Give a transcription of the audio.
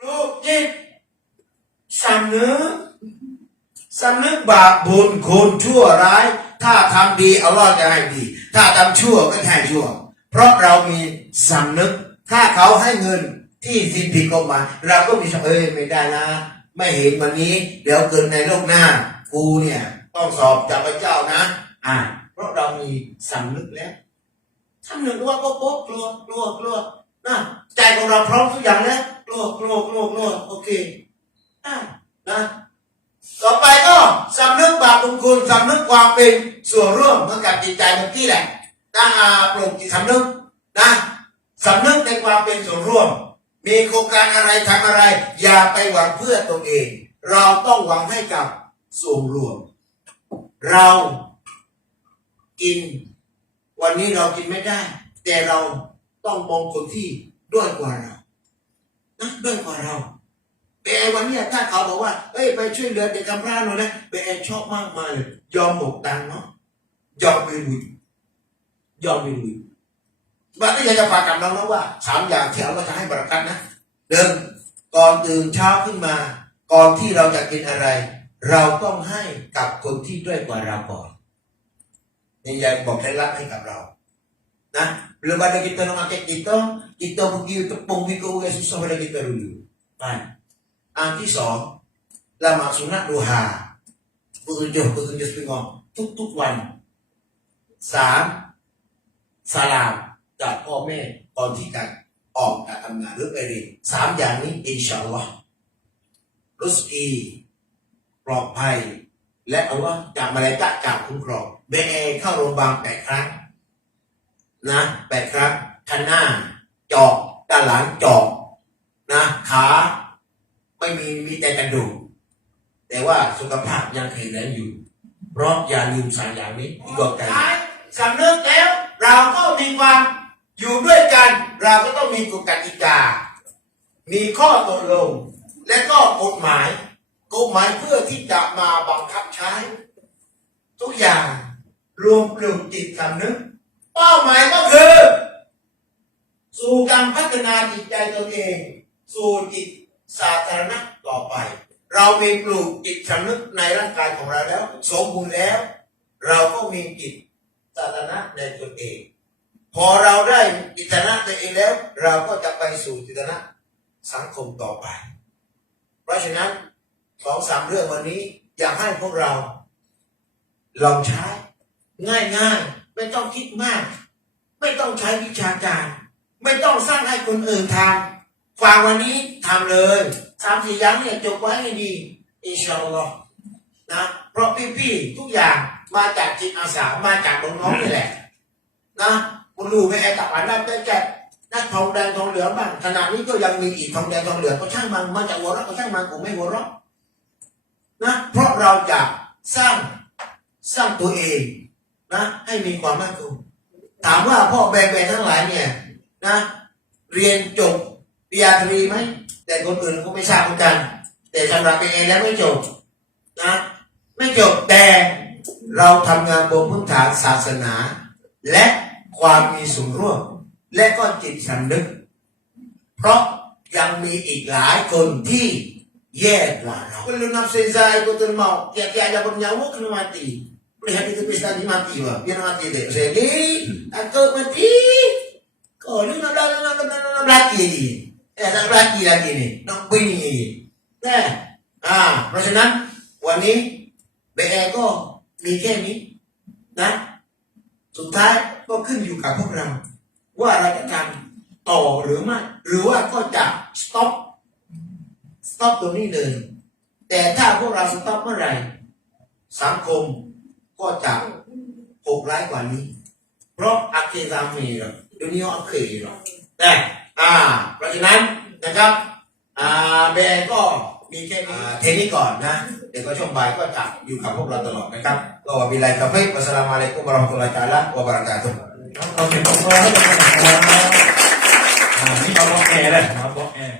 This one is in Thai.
ปลูกจิตสำนึกสำนึกบาปบุญคุณชั่วร้าย ถ้าทำดีอัลลอฮ์จะให้ดี ถ้าทำชั่วก็ให้ชั่ว เพราะเรามีสำนึก ถ้าเขาให้เงินที่สิผิดกฎหมายเราก็มีสำเอ้ยไม่ได้นะ ไม่เห็นวันนี้ เดี๋ยวเกินในโลกหน้า กูเนี่ยต้องสอบจากพระเจ้านะ อ่า เพราะเรามีสำนึกแล้วถ้าหนึ่งว่าก็โป๊กลัวกลัวกลัวนะใจของเราพร้อมทุกอย่างแล้ว กลัวกลัวกลัวกลัวโอเคอะนะต่อไปก็สำนึกบาปบุญคุณสำนึกความเป็นส่วนร่วมเมื่อกับจิตใจเมื่อกี้แหละนะอ่าปลูกจิตสำนึกนะสำนึกในความเป็นส่วนร่วม มีโครงการอะไรทำอะไร อย่าไปหวังเพื่อตัวเอง เราต้องหวังให้กับส่วนรวม เรากิน วันนี้เรากินไม่ได้ แต่เราต้องมองคนที่ด้อยกว่าเรา นะด้อยกว่าเราเบวันนี้ถ้าเขาบอกว่าเอ้ยไปช่วยเหลือเด็กกำพร้าหน่อยนะเบชอบมากมายเลยยอมหมกตังเนาะยอมไปลุยยอมไปลุยบัดนี้อยากจะฝากกับน้องๆว่าสามอย่างที่เราจะให้บรักันนะหนึ่งก่อนตื่นเช้าขึ้นมา ก่อนที่เราจะกินอะไร เราต้องให้กับคนที่ด้อยกว่าเราก่อนนี่ยังบอกเคล็ดลับให้กับเรา นะ belum ada kita nak makan kita kita pergi tepung pergi ke orang susah pada kita dulu kan yang ที่สองละหมาดสุนัตดูฮา petunjuk petunjuk setengah ทุกๆวันสามสลามจากพ่อแม่ก่อนที่จะออกจากทำงานหรือไปเรียนสามอย่างนี้อินชาอัลลอฮ์รุสกีปลอดภัย และเอาว่าจากมาเลกะจากคุ้มครองเบเอเข้าโรงพยาบาลแปดครั้ง นะแปดครั้งข้างหน้าจาะด้านหลังจาะนะขาไม่มีมีแต่กระดูกแต่ว่าสุขภาพยังแข็งแรงอยู่ เพราะอย่าลืมสามอย่างนี้ที่บอกกันสำนึกแล้ว เราก็มีความอยู่ด้วยกัน เราก็ต้องมีกฎกติกา มีข้อตกลง และก็กฎหมายกฎหมายเพื่อที่จะมาบังคับใช้ ทุกอย่างรวมปลุกจิตสำนึก เป้าหมายก็คือ สู่การพัฒนาจิตใจตนเอง สู่จิตสาธารณะต่อไป เรามีปลูกจิตสำนึกในร่างกายของเราแล้ว สมบูรณ์แล้ว เราก็มีจิตสาธารณะในตนเอง พอเราได้จิตสาธารณะตัวเองแล้ว เราก็จะไปสู่จิตสาธารณะสังคมต่อไป เพราะฉะนั้นสองสามเรื่องวันนี้อยากให้พวกเราลองใช้ง่ายๆ ไม่ต้องคิดมาก ไม่ต้องใช้วิชาการ ไม่ต้องสร้างให้คนอื่นทำฟังวันนี้ทำเลยสามสี่อย่างเนี่ยจบไว้ให้ดีอินชาอัลลอฮ์นะเพราะพี่ๆทุกอย่างมาจากจิตอาสามาจากน้องๆนี่แหละ นะคุณรู้ไหมไอ้ตับอันนั้นแต่แกนักทองแดงทองเหลืองบ้างขณะนี้ก็ยังมีอีกทองแดงทองเหลืองก็ช่างมันมาจากหัวเราะก็ช่างมันผมไม่หัวเราะนะเพราะเราอยากสร้างสร้างตัวเอง นะให้มีความมั่นคงถามว่าพ่อแบงแบงทั้งหลายเนี่ยนะ เรียนจบปริญญาตรีไหมแต่คนอื่นก็ไม่ทราบเหมือนกัน แต่สำหรับตัวเองแล้วไม่จบนะไม่จบแต่เราทำงานบนพื้นฐานศาสนา และความมีส่วนร่วม และก็จิตสำนึก เพราะยังมีอีกหลายคนที่แย่กว่าเราคุณลุนับเซซายกุตุลเมา tiap-tiap ada bernyawa kena mati Melihat itu pesta di mati wah, biar mati deh. Jadi, aku mati. Kau ni nak nak nak nak nak lagi ni. Eh, nak belaki lagi ni. Nak bini ni. Nah, ah, เพราะฉะนั้นวันนี้เบแอก็มีแค่นี้นะ สุดท้ายก็ขึ้นอยู่กับพวกเรา ว่าเราจะทำต่อหรือไม่หรือว่าก็จะ stop stop ตรงนี้เลย แต่ถ้าพวกเรา stop เมื่อไหร่สังคม ก็จะโหดร้ายกว่านี้ เพราะอักเสบมีหรอกเดี๋ยวนี้อักเสบหรอกแต่อ่า เพราะฉะนั้นนะครับ อ่าแบร์ก็มีแค่นี้เทคนิคก่อนนะ เดี๋ยวก็ช่วงบ่ายก็จะอยู่กับพวกเราตลอดนะครับก็วิไลกาเฟ่อัสสลามุอะลัยกุมวะเราะห์มะตุลลอฮิตะอาลาวะบะเราะกาตุฮ์โอเคขอบคุณครับอ่านี่มาบล็อกแอร์เลยมาบล็อกแอร์